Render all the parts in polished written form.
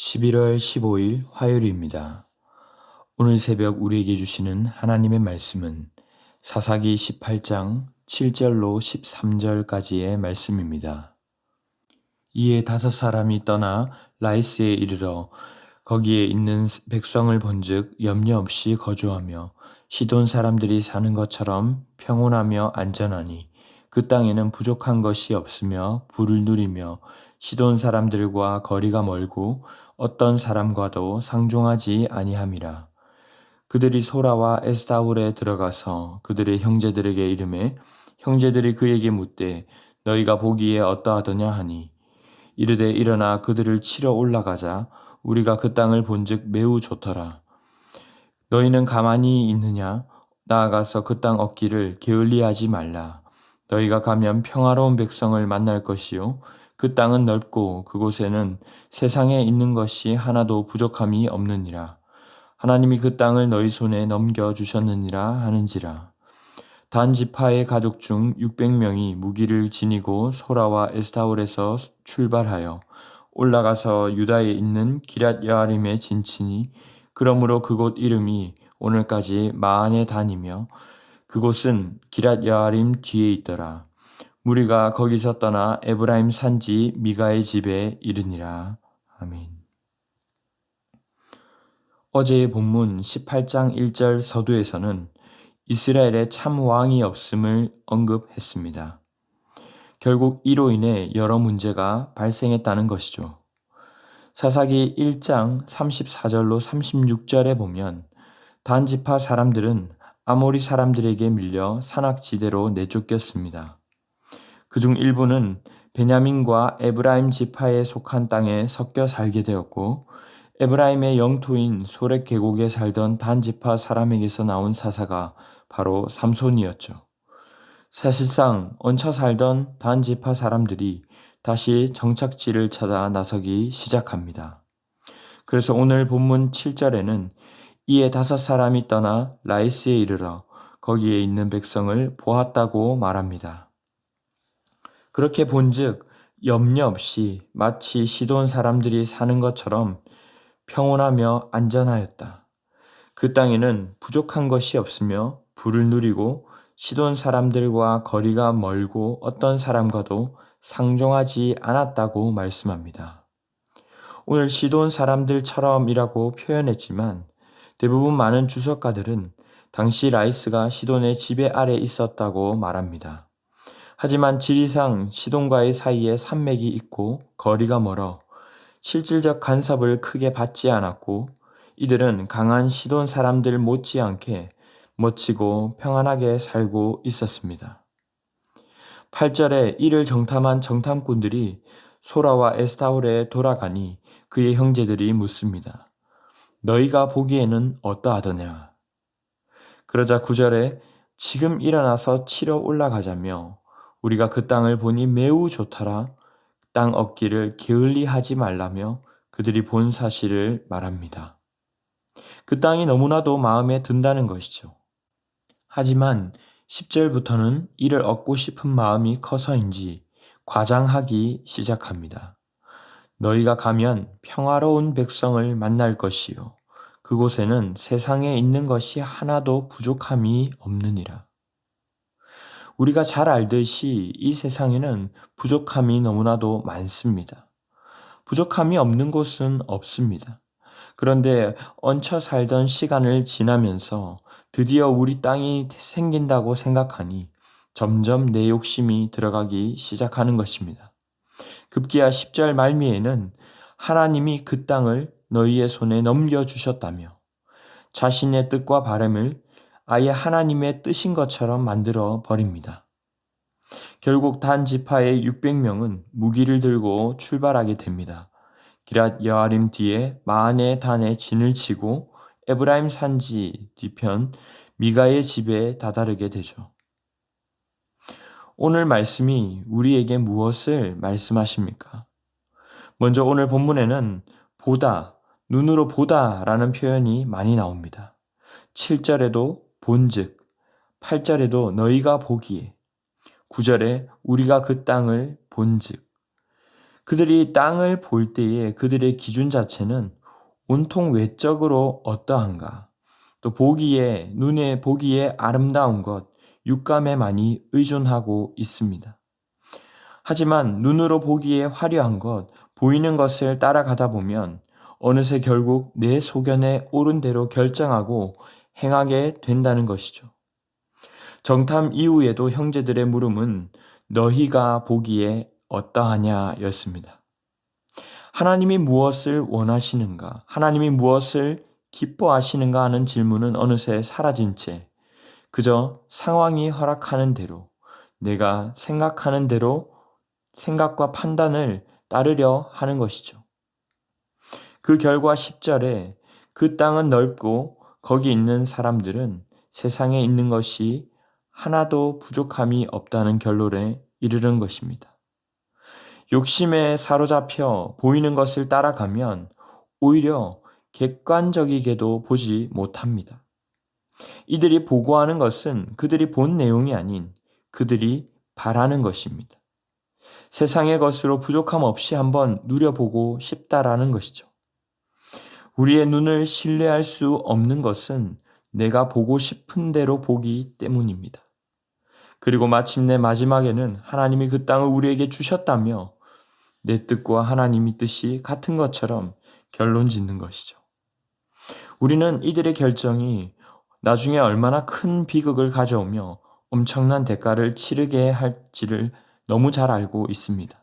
11월 15일 화요일입니다. 오늘 새벽 우리에게 주시는 하나님의 말씀은 사사기 18장 7절로 13절까지의 말씀입니다. 이에 5사람이 떠나 라이스에 이르러 거기에 있는 백성을 본즉 염려 없이 거주하며 시돈 사람들이 사는 것처럼 평온하며 안전하니 그 땅에는 부족한 것이 없으며 부를 누리며 시돈 사람들과 거리가 멀고 어떤 사람과도 상종하지 아니함이라. 그들이 소라와 에스다울에 들어가서 그들의 형제들에게 이르매 형제들이 그에게 묻되 너희가 보기에 어떠하더냐 하니 이르되 일어나 그들을 치러 올라가자. 우리가 그 땅을 본즉 매우 좋더라. 너희는 가만히 있느냐? 나아가서 그 땅 얻기를 게을리하지 말라. 너희가 가면 평화로운 백성을 만날 것이요 그 땅은 넓고 그곳에는 세상에 있는 것이 하나도 부족함이 없느니라. 하나님이 그 땅을 너희 손에 넘겨주셨느니라 하는지라. 단 지파의 가족 중 600명이 무기를 지니고 소라와 에스타올에서 출발하여 올라가서 유다에 있는 기럇 여아림에 진치니 그러므로 그곳 이름이 오늘까지 마한의 단이며 그곳은 기럇 여아림 뒤에 있더라. 무리가 거기서 떠나 에브라임 산지 미가의 집에 이르니라. 아멘. 어제의 본문 18장 1절 서두에서는 이스라엘에 참 왕이 없음을 언급했습니다. 결국 이로 인해 여러 문제가 발생했다는 것이죠. 사사기 1장 34절로 36절에 보면 단지파 사람들은 아모리 사람들에게 밀려 산악지대로 내쫓겼습니다. 그중 일부는 베냐민과 에브라임 지파에 속한 땅에 섞여 살게 되었고 에브라임의 영토인 소렉 계곡에 살던 단지파 사람에게서 나온 사사가 바로 삼손이었죠. 사실상 얹혀 살던 단지파 사람들이 다시 정착지를 찾아 나서기 시작합니다. 그래서 오늘 본문 7절에는 이에 5사람이 떠나 라이스에 이르러 거기에 있는 백성을 보았다고 말합니다. 그렇게 본즉 염려 없이 마치 시돈 사람들이 사는 것처럼 평온하며 안전하였다. 그 땅에는 부족한 것이 없으며 부를 누리고 시돈 사람들과 거리가 멀고 어떤 사람과도 상종하지 않았다고 말씀합니다. 오늘 시돈 사람들처럼이라고 표현했지만 대부분 많은 주석가들은 당시 라이스가 시돈의 지배 아래 있었다고 말합니다. 하지만 지리상 시돈과의 사이에 산맥이 있고 거리가 멀어 실질적 간섭을 크게 받지 않았고 이들은 강한 시돈 사람들 못지않게 멋지고 평안하게 살고 있었습니다. 8절에 이를 정탐한 정탐꾼들이 소라와 에스타올에 돌아가니 그의 형제들이 묻습니다. 너희가 보기에는 어떠하더냐? 그러자 9절에 지금 일어나서 치러 올라가자며 우리가 그 땅을 보니 매우 좋더라. 땅 얻기를 게을리하지 말라며 그들이 본 사실을 말합니다. 그 땅이 너무나도 마음에 든다는 것이죠. 하지만 10절부터는 이를 얻고 싶은 마음이 커서인지 과장하기 시작합니다. 너희가 가면 평화로운 백성을 만날 것이요 그곳에는 세상에 있는 것이 하나도 부족함이 없느니라. 우리가 잘 알듯이 이 세상에는 부족함이 너무나도 많습니다. 부족함이 없는 곳은 없습니다. 그런데 얹혀 살던 시간을 지나면서 드디어 우리 땅이 생긴다고 생각하니 점점 내 욕심이 들어가기 시작하는 것입니다. 급기야 10절 말미에는 하나님이 그 땅을 너희의 손에 넘겨주셨다며 자신의 뜻과 바람을 아예 하나님의 뜻인 것처럼 만들어 버립니다. 결국 단 지파의 600명은 무기를 들고 출발하게 됩니다. 기럇 여아림 뒤에 마한의 단에 진을 치고 에브라임 산지 뒤편 미가의 집에 다다르게 되죠. 오늘 말씀이 우리에게 무엇을 말씀하십니까? 먼저 오늘 본문에는 보다, 눈으로 보다라는 표현이 많이 나옵니다. 7절에도 본즉, 8절에도 너희가 보기에, 9절에 우리가 그 땅을 본즉. 그들이 땅을 볼 때에 그들의 기준 자체는 온통 외적으로 어떠한가, 또 눈에 보기에 아름다운 것, 육감에 많이 의존하고 있습니다. 하지만 눈으로 보기에 화려한 것, 보이는 것을 따라가다 보면 어느새 결국 내 소견에 옳은 대로 결정하고 행하게 된다는 것이죠. 정탐 이후에도 형제들의 물음은 너희가 보기에 어떠하냐 였습니다. 하나님이 무엇을 원하시는가, 하나님이 무엇을 기뻐하시는가 하는 질문은 어느새 사라진 채 그저 상황이 허락하는 대로 내가 생각하는 대로 생각과 판단을 따르려 하는 것이죠. 그 결과 10절에 그 땅은 넓고 거기 있는 사람들은 세상에 있는 것이 하나도 부족함이 없다는 결론에 이르는 것입니다. 욕심에 사로잡혀 보이는 것을 따라가면 오히려 객관적이게도 보지 못합니다. 이들이 보고하는 것은 그들이 본 내용이 아닌 그들이 바라는 것입니다. 세상의 것으로 부족함 없이 한번 누려보고 싶다라는 것이죠. 우리의 눈을 신뢰할 수 없는 것은 내가 보고 싶은 대로 보기 때문입니다. 그리고 마침내 마지막에는 하나님이 그 땅을 우리에게 주셨다며 내 뜻과 하나님의 뜻이 같은 것처럼 결론 짓는 것이죠. 우리는 이들의 결정이 나중에 얼마나 큰 비극을 가져오며 엄청난 대가를 치르게 할지를 너무 잘 알고 있습니다.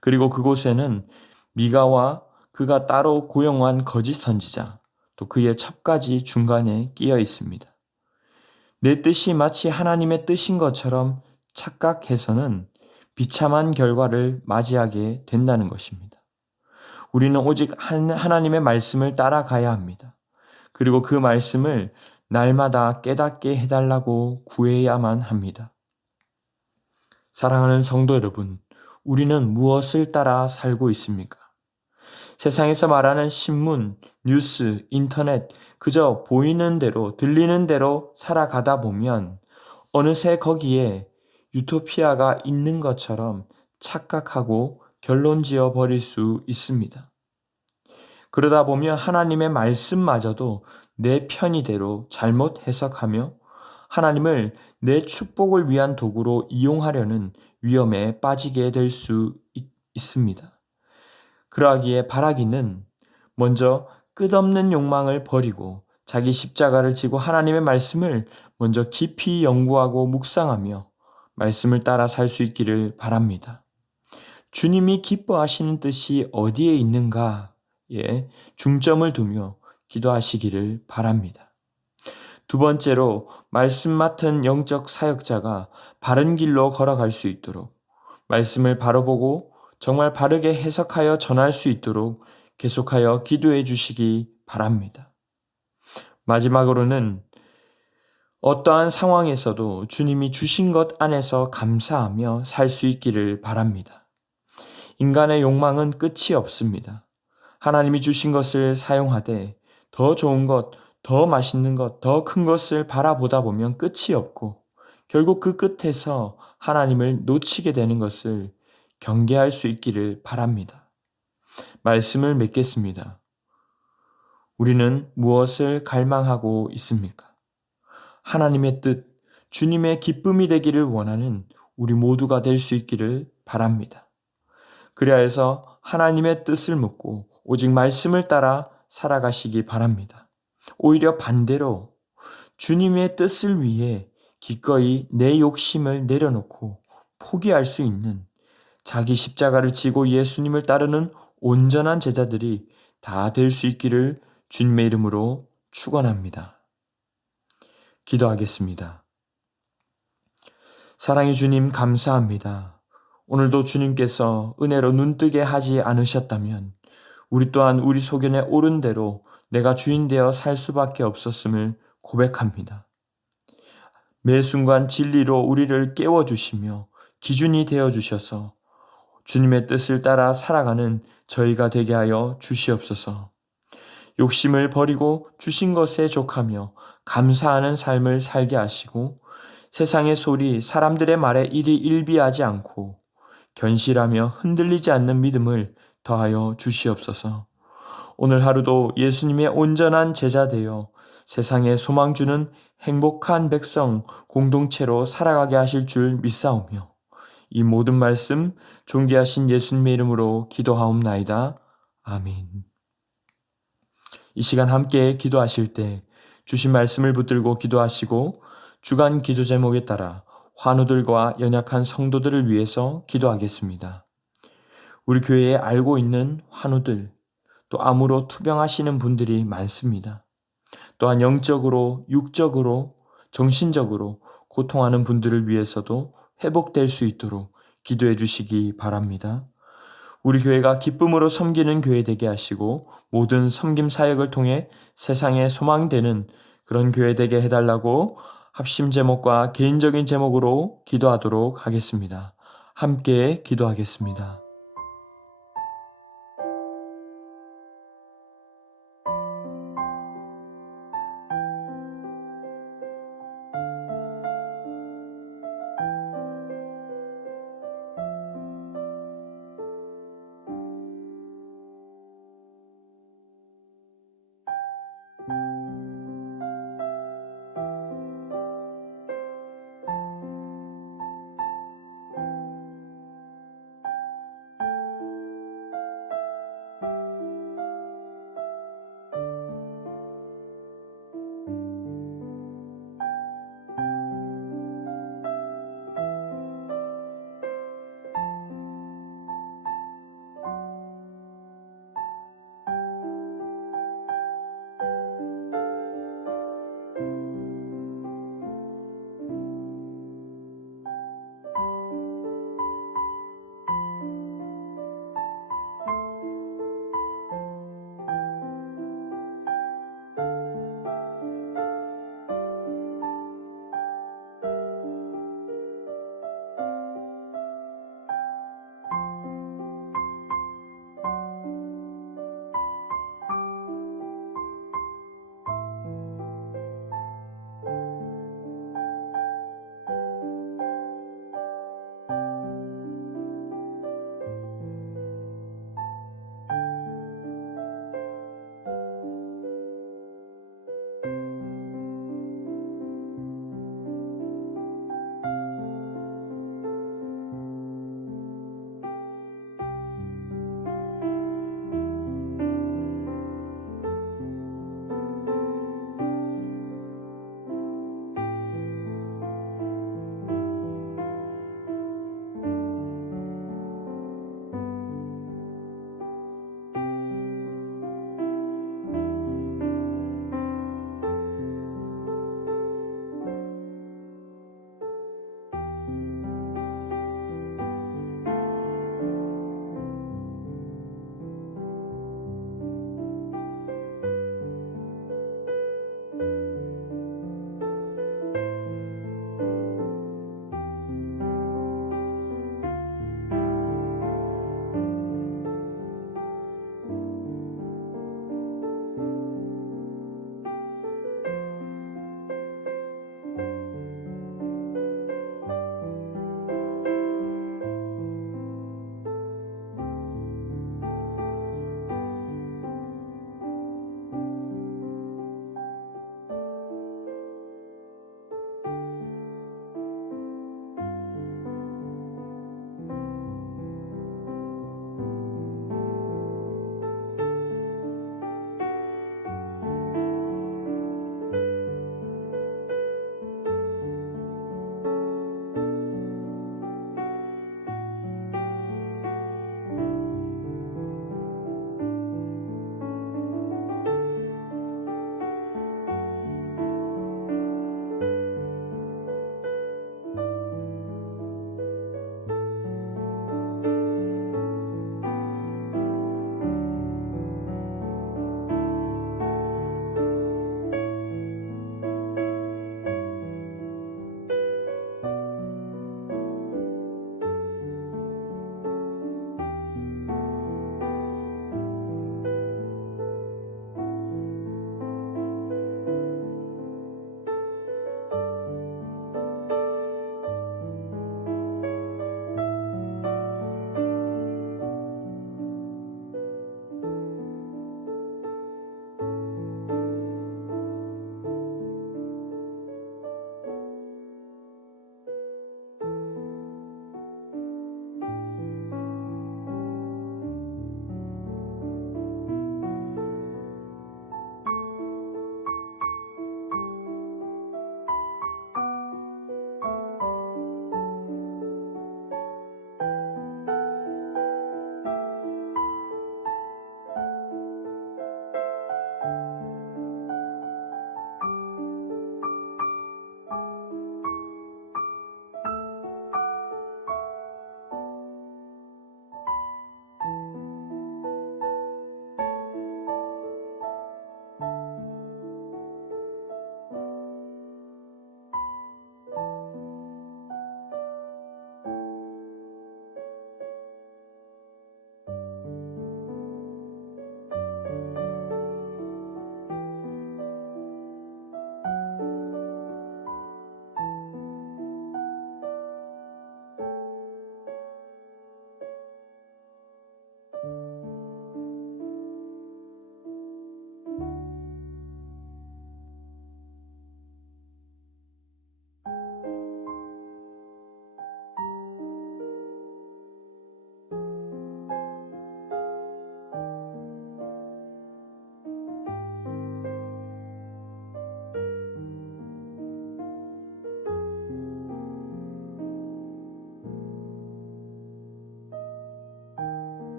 그리고 그곳에는 미가와 그가 따로 고용한 거짓 선지자, 또 그의 첩까지 중간에 끼어 있습니다. 내 뜻이 마치 하나님의 뜻인 것처럼 착각해서는 비참한 결과를 맞이하게 된다는 것입니다. 우리는 오직 하나님의 말씀을 따라가야 합니다. 그리고 그 말씀을 날마다 깨닫게 해달라고 구해야만 합니다. 사랑하는 성도 여러분, 우리는 무엇을 따라 살고 있습니까? 세상에서 말하는 신문, 뉴스, 인터넷, 그저 보이는 대로, 들리는 대로 살아가다 보면 어느새 거기에 유토피아가 있는 것처럼 착각하고 결론 지어 버릴 수 있습니다. 그러다 보면 하나님의 말씀마저도 내 편의대로 잘못 해석하며 하나님을 내 축복을 위한 도구로 이용하려는 위험에 빠지게 될 수 있습니다. 그러하기에 바라기는 먼저 끝없는 욕망을 버리고 자기 십자가를 지고 하나님의 말씀을 먼저 깊이 연구하고 묵상하며 말씀을 따라 살 수 있기를 바랍니다. 주님이 기뻐하시는 뜻이 어디에 있는가에 중점을 두며 기도하시기를 바랍니다. 두 번째로 말씀 맡은 영적 사역자가 바른 길로 걸어갈 수 있도록 말씀을 바로 보고 정말 바르게 해석하여 전할 수 있도록 계속하여 기도해 주시기 바랍니다. 마지막으로는 어떠한 상황에서도 주님이 주신 것 안에서 감사하며 살 수 있기를 바랍니다. 인간의 욕망은 끝이 없습니다. 하나님이 주신 것을 사용하되 더 좋은 것, 더 맛있는 것, 더 큰 것을 바라보다 보면 끝이 없고 결국 그 끝에서 하나님을 놓치게 되는 것을 경계할 수 있기를 바랍니다. 말씀을 맺겠습니다. 우리는 무엇을 갈망하고 있습니까? 하나님의 뜻, 주님의 기쁨이 되기를 원하는 우리 모두가 될 수 있기를 바랍니다. 그래야 해서 하나님의 뜻을 묻고 오직 말씀을 따라 살아가시기 바랍니다. 오히려 반대로 주님의 뜻을 위해 기꺼이 내 욕심을 내려놓고 포기할 수 있는 자기 십자가를 지고 예수님을 따르는 온전한 제자들이 다 될 수 있기를 주님의 이름으로 축원합니다. 기도하겠습니다. 사랑의 주님 감사합니다. 오늘도 주님께서 은혜로 눈뜨게 하지 않으셨다면 우리 또한 우리 소견에 옳은 대로 내가 주인 되어 살 수밖에 없었음을 고백합니다. 매 순간 진리로 우리를 깨워주시며 기준이 되어주셔서 주님의 뜻을 따라 살아가는 저희가 되게 하여 주시옵소서. 욕심을 버리고 주신 것에 족하며 감사하는 삶을 살게 하시고 세상의 소리, 사람들의 말에 이리 일비하지 않고 견실하며 흔들리지 않는 믿음을 더하여 주시옵소서. 오늘 하루도 예수님의 온전한 제자 되어 세상에 소망 주는 행복한 백성 공동체로 살아가게 하실 줄 믿사오며 이 모든 말씀 존귀하신 예수님의 이름으로 기도하옵나이다. 아멘. 이 시간 함께 기도하실 때 주신 말씀을 붙들고 기도하시고 주간 기도 제목에 따라 환우들과 연약한 성도들을 위해서 기도하겠습니다. 우리 교회에 알고 있는 환우들, 또 암으로 투병하시는 분들이 많습니다. 또한 영적으로, 육적으로, 정신적으로 고통하는 분들을 위해서도 회복될 수 있도록 기도해 주시기 바랍니다. 우리 교회가 기쁨으로 섬기는 교회 되게 하시고 모든 섬김 사역을 통해 세상에 소망되는 그런 교회 되게 해달라고 합심 제목과 개인적인 제목으로 기도하도록 하겠습니다. 함께 기도하겠습니다.